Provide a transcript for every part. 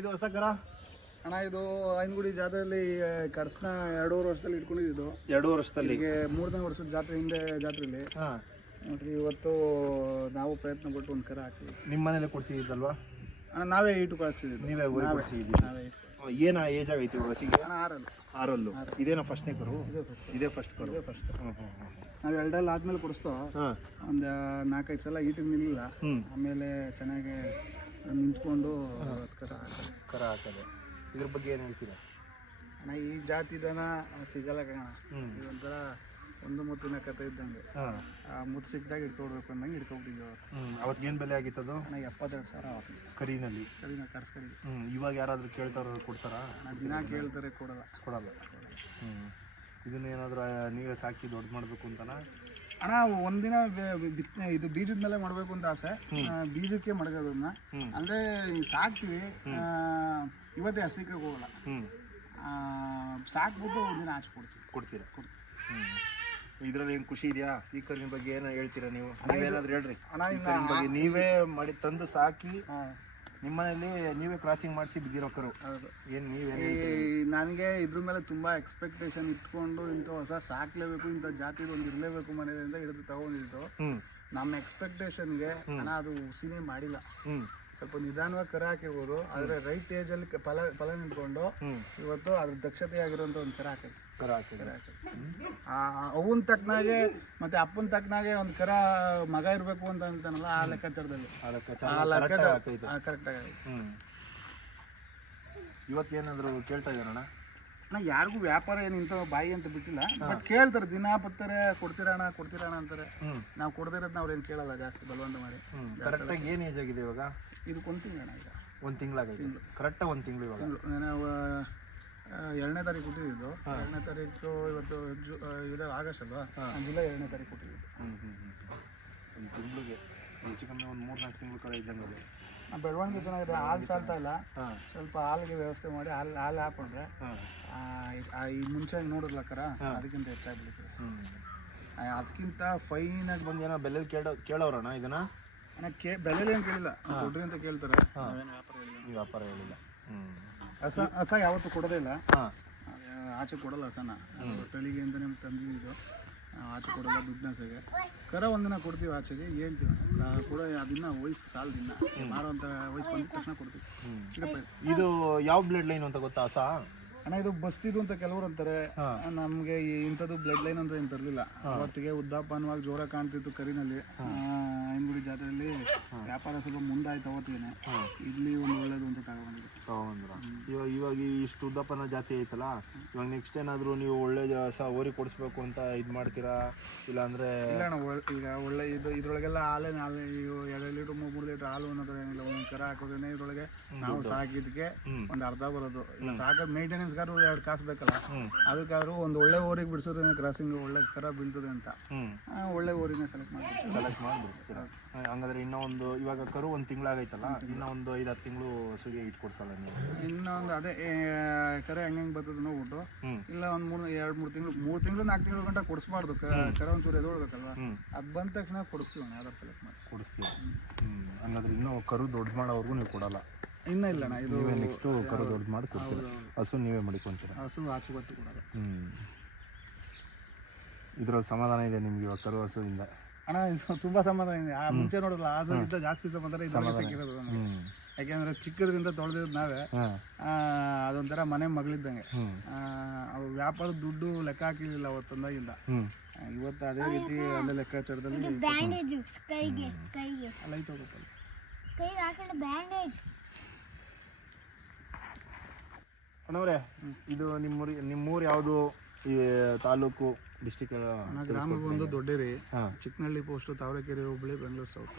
ಇದು ಹೊಸ ಕರ ಅಣ್ಣ ಇದು ಐನಗುಡಿ ಜಾತ್ರೆಯಲ್ಲಿ ಕಡ್ಸ್ನ 2.5 ವರ್ಷದಲ್ಲಿ ಇಟ್ಕೊಂಡಿದ್ದು. 2 ವರ್ಷದಲ್ಲಿ ಈಗ 3ನೇ ವರ್ಷದ ಜಾತ್ರೆ ಹಿಂದೆ ಜಾತ್ರೆಯಲ್ಲಿ ನೋಡ್ರಿ ಇವತ್ತು ನಾವು ಪ್ರಯತ್ನ ಪಟ್ಟು ಒಂದು ಕರ ಹಾಕ್ತೀವಿ. ನಿಮ್ಮ ಮನೇಲೆ ಕೊಡ್ಸಿದ್ದಲ್ವಾ ಅಣ್ಣ? ನಾವೇ ಇಟ್ಟು ಕಳಿಸ್ತಿದ್ದೀವಿ. ನೀವೇ ಕೊಡ್ಸಿದ್ದೀವಿ. ಏನ ಏಜ್ ಆಗೈತಿ ಹೊಸಿಗೆ? ಅಣ್ಣ 6 ಇದೇನೋ ಫಸ್ಟ್ನೇ ಕರು? ಇದೇ ಫಸ್ಟ್ ಕರು. ನಾವು 2 ಆದ್ಮೇಲೆ ಕೊಡಿಸ್ತೋ ಒಂದು 4-5 ಸಲ ಈಟಿಗೆ ನಿಲ್ಲಿಲ್ಲ. ಆಮೇಲೆ ಚೆನ್ನಾಗಿ ನಿಂತ್ಕೊಂಡು ಕರ ಹಾಕೋದು. ಇದ್ರ ಬಗ್ಗೆ ಏನು ಹೇಳ್ತೀರಾ ಅಣ್ಣ? ಈ ಜಾತಿ ದನ ಸಿಗಲ್ಲ ಕಣ. ಇದೊಂಥರ ಒಂದು ಮುತ್ತಿನ ಕತೆ ಇದ್ದಂಗೆ. ಮುತ್ತು ಸಿಕ್ಕಿದಾಗ ಇಟ್ಕೊಡ್ಬೇಕು ಅಂದಂಗೆ ಇಟ್ಕೊಬಿಟ್ಟಿದ್ವಿ. ಅವತ್ತು ಏನು ಬೆಲೆ ಆಗಿತ್ತದು? ಅಣ್ಣ 72,000 ಕರಿನಲ್ಲಿ. ಕರ್ಸ್ಕರಿ. ಇವಾಗ ಯಾರಾದರೂ ಕೇಳ್ತಾರ ಕೊಡ್ತಾರಾ? ದಿನ ಕೇಳ್ತಾರೆ, ಕೊಡಲ್ಲ. ಇದನ್ನೇನಾದ್ರೂ ನೀವೇ ಸಾಕಿ ದೊಡ್ಡ ಮಾಡಬೇಕು ಅಂತನಾ? ಅಣ್ಣ ಒಂದಿನ ಇದು ಬೀಜದ ಮೇಲೆ ಮಾಡಬೇಕು ಅಂತ ಆಸೆ. ಬೀಜಕ್ಕೆ ಮಡಗೋದನ್ನ ಅಂದರೆ ಸಾಕ್ತೀವಿ. ಇವತ್ತೇ ಹಸಿಕ್ಕೆ ಹೋಗಲ್ಲ, ಸಾಕ್ಬಿಟ್ಟು ಒಂದಿನ ಆಚೆ ಕೊಡ್ತೀರಾ? ಇದ್ರಲ್ಲಿ ಏನು ಖುಷಿ ಇದೆಯಾ? ಈ ಕರಿನ ಬಗ್ಗೆ ಏನೋ ಹೇಳ್ತೀರಾ ನೀವು? ಏನಾದ್ರು ಹೇಳ್ರಿ ಅಣ್ಣ. ನೀವೇ ಮಾಡಿ ತಂದು ಸಾಕಿ ನಿಮ್ಮನೇಲಿ ನೀವೇ ಕ್ರಾಸಿಂಗ್ ಮಾಡಿಸಿ ಬಿದ್ದಿರೋ ಕರು. ಏನು ನೀವೇ? ನನಗೆ ಇದ್ರ ಮೇಲೆ ತುಂಬ ಎಕ್ಸ್ಪೆಕ್ಟೇಷನ್ ಇಟ್ಕೊಂಡು ಇಂಥ ಹೊಸ ಸಾಕ್ಲೇಬೇಕು, ಇಂಥ ಜಾತಿದು ಒಂದು ಇರಲೇಬೇಕು ಮನೆಯಿಂದ ಹಿಡಿದು ತಗೊಂಡಿದ್ದು. ನಮ್ಮ ಎಕ್ಸ್ಪೆಕ್ಟೇಷನ್ಗೆ ಅಣ್ಣ ಅದು ಹುಸಿನೇ ಮಾಡಿಲ್ಲ. ಸ್ವಲ್ಪ ನಿಧಾನವಾಗಿ ಕರ ಹಾಕಿರ್ಬೋದು, ಆದರೆ ರೈಟ್ ಏಜಲ್ಲಿ ಫಲ ನಿಂತ್ಕೊಂಡು ಇವತ್ತು ಅದ್ರ ದಕ್ಷತೆ ಆಗಿರೋಂಥ ಒಂದು ಕರ ಹಾಕಿದೆ. ಅವನ ತಕ್ಕನಾಗೆ ಮತ್ತೆ ಅಪ್ಪನ ತಕ್ಕನಾಗೆ ಒಂದು ಕರ ಮಗ ಇರಬೇಕು ಅಂತ ಅಂತಾನಲ್ಲ, ಆ ಲೆಕ್ಕಾಚಾರದಲ್ಲಿ ಕರೆಕ್ಟ್ ಆಗಿ. ಇವತ್ತೇನಾದ್ರು ಕೇಳ್ತಾ ಇದ್ದಾರಣ್ಣ? ಅಣ್ಣ ಯಾರಿಗೂ ವ್ಯಾಪಾರ ಏನು ಇಂಥ ಬಾಯಿ ಅಂತ ಬಿಟ್ಟಿಲ್ಲ, ಬಟ್ ಕೇಳ್ತಾರೆ. ದಿನ ಬರ್ತಾರೆ, ಕೊಡ್ತೀರಣ್ಣ ಕೊಡ್ತೀರಣ್ಣ ಅಂತಾರೆ. ನಾವು ಕೊಡದೇ ಇರೋದನ್ನ ಅವ್ರೇನು ಕೇಳಲ್ಲ ಜಾಸ್ತಿ ಬಲವಂತ ಮಾಡಿ. ಕರೆಕ್ಟಾಗಿ ಏನು ಏಜ್ ಆಗಿದೆ ಇವಾಗ? ಇದಕ್ಕೆ 1 ತಿಂಗಳು ಅಣ್ಣ. ಈಗ 1 ತಿಂಗಳಾಗೈತೆ. ಕರೆಕ್ಟಾಗಿ 1 ತಿಂಗಳು. ಇವಾಗ ನಾವು 2ನೇ ತಾರೀಕು ಕೊಟ್ಟಿದ್ದು. 2ನೇ ತಾರೀಕು ಇವತ್ತು ಇದು ಆಗಸ್ಟ್ ಅಲ್ವಾ? ಜುಲೈ 2ನೇ ತಾರೀಕು ಕೊಟ್ಟಿದ್ದು. 1 ತಿಂಗಳಿಗೆ ಹೆಚ್ಚು ಕಮ್ಮಿ ಒಂದು 3-4 ತಿಂಗಳು ಕಡೆ ಇದ್ದಂಗೆ ಇದೆ. ಬೆಳವಣಿಗೆ ಚೆನ್ನಾಗಿದೆ. ಹಾಲು ಸಾಲ್ತಾ ಇಲ್ಲ. ಸ್ವಲ್ಪ ಹಾಲಿಗೆ ವ್ಯವಸ್ಥೆ ಮಾಡಿ ಹಾಲು ಹಾಕೊಂಡ್ರೆ ಈ ಮುಂಚೆ ನೋಡಿದ್ಲ ಕರ ಅದಕ್ಕಿಂತ ಹೆಚ್ಚಾಗ್ಬಿಡುತ್ತೆ. ಅದಕ್ಕಿಂತ ಫೈನಾಗಿ ಬಂದು ಏನೋ ಬೆಲೆ ಕೇಳೋರಣ್ಣ ಇದನ್ನ? ಬೆಲೆ ಏನು ಕೇಳಿಲ್ಲ, ಕೊಡ್ರಿ ಅಂತ ಕೇಳ್ತಾರೆ. ವ್ಯಾಪಾರ ಹೇಳಿಲ್ಲ. ಹಸ ಯಾವತ್ತು ಕೊಡೋದೇ ಇಲ್ಲ, ಆಚೆ ಕೊಡಲ್ಲ ಹಸನ. ತಳಿಗೆ ಅಂತ ನಿಮ್ಗೆ ತಂದಿದ್ದು ಆಚೆ ಕೊಡಲ್ಲ ದುಡ್ಡಿನಸೆಗೆ. ಕರ ಒಂದಿನ ಕೊಡ್ತೀವಿ ಆಚೆಗೆ, ಹೇಳ್ತೀವಿ ಕೂಡ ಅದನ್ನ ವಯಸ್ಸು ಸಾಲದಿನ್ನ ಮಾರುವಂಥ ವಯಸ್ಸು ಬಂದ ತಕ್ಷಣ ಕೊಡ್ತೀವಿ. ಇದು ಯಾವ ಬ್ಲಡ್ ಲೈನ್ ಅಂತ ಗೊತ್ತಾ ಹಸ? ಅಣ್ಣ ಇದು ಬಸ್ತಿದು ಅಂತ ಕೆಲವರು ಅಂತಾರೆ. ನಮಗೆ ಇಂಥದ್ದು ಬ್ಲಡ್ ಲೈನ್ ಅಂತ ಏನು ತರಲಿಲ್ಲ. ಅವತ್ತಿಗೆ ಉದ್ದಾಪನವಾಗಿ ಜೋರ ಕಾಣ್ತಿತ್ತು ಕರಿನಲ್ಲಿ. ಐನಗುಡಿ ಜಾತ್ರೆಯಲ್ಲಿ ವ್ಯಾಪಾರ ಸ್ವಲ್ಪ ಮುಂದಾಯ್ತು ಅವತ್ತಿಗೆ. ಇಲ್ಲಿ ಒಂದು ಒಳ್ಳೇದು ಅಂತ ತಗೊಂಡ್ರು. ಇವಾಗ ಇಷ್ಟು ಉದ್ದಾಪನ ಜಾತಿ ಐತಲ್ಲ, ಇವಾಗ ನೆಕ್ಸ್ಟ್ ಏನಾದರೂ ನೀವು ಒಳ್ಳೆ ಓರಿ ಕೊಡಿಸ್ಬೇಕು ಅಂತ ಇದು ಮಾಡ್ತೀರಾ? ಇಲ್ಲ ಅಂದರೆ ಇಲ್ಲ ಅಣ್ಣ, ಈಗ ಒಳ್ಳೆ ಇದ್ರೊಳಗೆಲ್ಲ ಹಾಲೇ 2 ಲೀಟ್ರ್ 3 ಲೀಟ್ರ್ ಹಾಲು ಅನ್ನೋದು ಏನಿಲ್ಲ. ಒಂದು ಕರ ಹಾಕೋದೇನೆ ಇದ್ರೊಳಗೆ ನಾವು ಸಾಕಿದ್ದಕ್ಕೆ ಒಂದು ಅರ್ಧ ಬರೋದು. ಸಾಕೋದು ಮೇಂಟೆನೆನ್ಸ್ ಗಾರು 2 ಕಾಸು ಬೇಕಲ್ಲ, ಅದಕ್ಕಾದ್ರೂ ಒಂದು ಒಳ್ಳೆ ಓರಿಗೆ ಬಿಡಿಸೋದೇನೆ ಕ್ರಾಸಿಂಗ್ ಒಳ್ಳೆ ಕರ ಬೀಳ್ತದೆ ಅಂತ ಒಳ್ಳೆ ಓರಿನ ಸೆಲೆಕ್ಟ್ ಮಾಡಿ. ಹಂಗಾದ್ರೆ ಇನ್ನೂ ಒಂದು ಇವಾಗ ಕರು 1 ತಿಂಗಳಾಗೈತಲ್ಲ, ಇನ್ನೂ ಒಂದು 5-10 ತಿಂಗಳು ಸುಗೆ ಇಟ್ಕೊಡ್ಸಲ್ಲ ನೀವು? ಇನ್ನೊಂದು ಅದೇ ಕರೆ ಹೆಂಗೆ ಬರ್ತದೆ ನೋಡ್ಬಿಟ್ಟು ಇಲ್ಲ ಒಂದು 2-3 ತಿಂಗಳು 3 ತಿಂಗಳು 4 ತಿಂಗಳು ಗಂಟ ಕೊಡಿಸ್ಬಾರ್ದು. ಕರ ಒಂಚೂರು ಎದೊಳ್ಬೇಕಲ್ವಾ, ಅದು ಬಂದ ತಕ್ಷಣ ಕೊಡಿಸ್ತೀವಿ. ಯಾವ್ದಾರು ಸೆಲೆಕ್ಟ್ ಮಾಡಿ ಕೊಡಿಸ್ತೀವಿ. ಹಂಗಾದ್ರೆ ಇನ್ನೂ ಕರು ದೊಡ್ಡ ಮಾಡೋವರೆಗೂ ನೀವು ಕೊಡಲ್ಲ? ಇನ್ನೂ ಇಲ್ಲಣ್ಣ, ಇದು ನೆಕ್ಸ್ಟು ಕರು ದೊಡ್ಡ ಮಾಡಿ ಕೊಡ್ತೀರಾ? ಹಸು ನೀವೇ ಮಾಡಿಕೊಂತೀರ? ಹಸು ಆಚೆ ಗೊತ್ತು ಕೊಡೋದು. ಇದ್ರಲ್ಲಿ ಸಮಾಧಾನ ಇದೆ ನಿಮ್ಗೆ ಇವಾಗ ಕರು ಹಸುವಿಂದ? ಅಣ್ಣ ಇದು ತುಂಬ ಸಮಾಧಾನ ಇದೆ. ಮುಂಚೆ ನೋಡಲ್ಲ ಹಸುವಿಂದ ಜಾಸ್ತಿ ಸಮಾಧಾನ ಇದ್ರಲ್ಲಿ ಸಿಕ್ಕಿರೋದು. ಯಾಕೆಂದ್ರೆ ಚಿಕ್ಕದ್ರಿಂದ ತೊಳೆದಿರೋದು ನಾವೇ. ಅದೊಂಥರ ಮನೆ ಮಗಳಿದ್ದಂಗೆ. ಅವು ವ್ಯಾಪಾರದ ದುಡ್ಡು ಲೆಕ್ಕ ಹಾಕಿರ್ಲಿಲ್ಲ ಅವತ್ತೊಂದಾಗಿಂದ. ಇವತ್ತು ಅದೇ ರೀತಿ ಅಲ್ಲೇ ಲೆಕ್ಕಾಚಾರದಲ್ಲಿ ಲೈಟ್ ಹೋಗುತ್ತಲ್ಲ. ಅಣ್ಣವ್ರೆ, ಇದು ನಿಮ್ಮೂರು ಯಾವುದು? ಈ ತಾಲೂಕು ಡಿಸ್ಟಿಕ್? ಗ್ರಾಮಕ್ಕೆ ಒಂದು ದೊಡ್ಡೇರಿ, ಚಿಕ್ಕನಹಳ್ಳಿ ಪೋಸ್ಟ್, ತಾವರೆಕೆರೆ ಹೋಬಳಿ, ಬೆಂಗಳೂರು ಸೌತ್.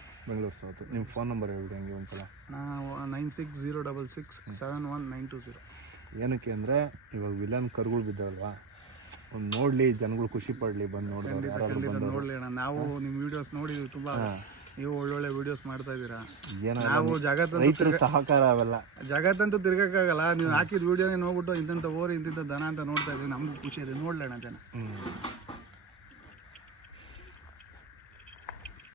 ನಿಮ್ಮ ಫೋನ್ ನಂಬರ್ ಹೇಳ್ಬಿಡಿ ಹಂಗೆ ಒಂದ್ಸಲ. 9606071920. ಏನಕ್ಕೆ ಅಂದರೆ ಇವಾಗ ವಿಲನ್ ಕರುಗಳು ಬಿದ್ದಾವಲ್ವಾ, ಒಂದು ನೋಡಲಿ, ಜನಗಳು ಖುಷಿ ಪಡಲಿ, ಬಂದು ನೋಡಲಿ ಅಣ್ಣ. ನಾವು ನಿಮ್ಮ ವಿಡಿಯೋಸ್ ನೋಡಿದ್ವಿ, ತುಂಬ ನೀವು ಒಳ್ಳೊಳ್ಳೆ ವಿಡಿಯೋಸ್ ಮಾಡ್ತಾ ಇದ್ದೀರಾ. ನಾವು ರೈತರ ಸಹಕಾರ ಅವೆಲ್ಲ ಜಗತ್ತಂತೂ ತಿರ್ಗಕ್ಕಾಗಲ್ಲ. ನೀವು ಹಾಕಿದ ವಿಡಿಯೋನೇ ನೋಡ್ಬಿಟ್ಟು ಇಂಥ ಓರಿ ಇಂಥ ದನ ಅಂತ ನೋಡ್ತಾ ಇದ್ದೀವಿ, ನಮ್ಗೂ ಖುಷಿ ಇದೆ. ನೋಡ್ಲೇಣ ಜನ.